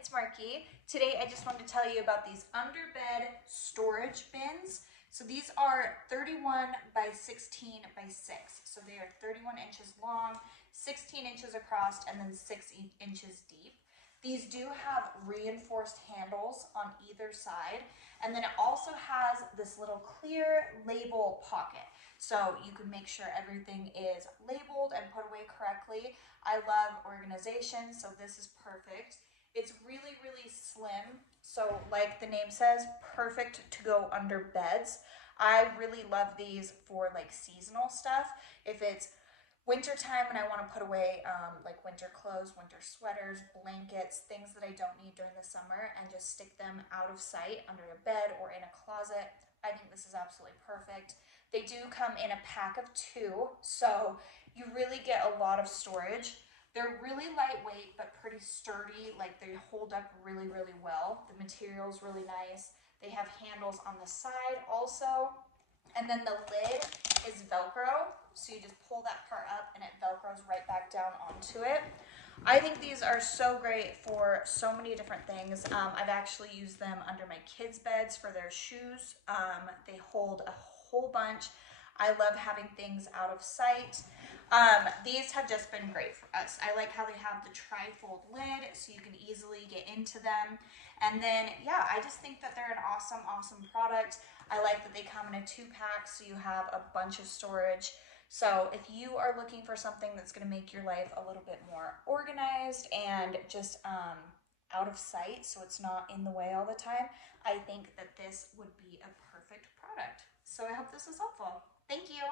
it's Marky. Today I just wanted to tell you about these underbed storage bins. So these are 31 by 16 by 6. So they are 31 inches long, 16 inches across, and then 6 inches deep. These do have reinforced handles on either side, and then it also has this little clear label pocket. So you can make sure everything is labeled and put away correctly. I love organization, so this is perfect. It's really, really slim. So like the name says, perfect to go under beds. I really love these for like seasonal stuff. If it's winter time and I want to put away like winter clothes, winter sweaters, blankets, things that I don't need during the summer, and just stick them out of sight under a bed or in a closet, I think this is absolutely perfect. They do come in a pack of 2, so you really get a lot of storage. They're really lightweight but pretty sturdy, like they hold up really, really well. The material's really nice. They have handles on the side also, and then the lid is Velcro, so you just pull that part up and it Velcros right back down onto it. I think these are so great for so many different things. I've actually used them under my kids' beds for their shoes. They hold a whole bunch. I love having things out of sight. These have just been great for us. I like how they have the tri-fold lid so you can easily get into them. And then, yeah, I just think that they're an awesome, awesome product. I like that they come in a 2-pack, so you have a bunch of storage. So if you are looking for something that's going to make your life a little bit more organized and just out of sight, so it's not in the way all the time, I think that this would be a perfect product. So I hope this was helpful. Thank you.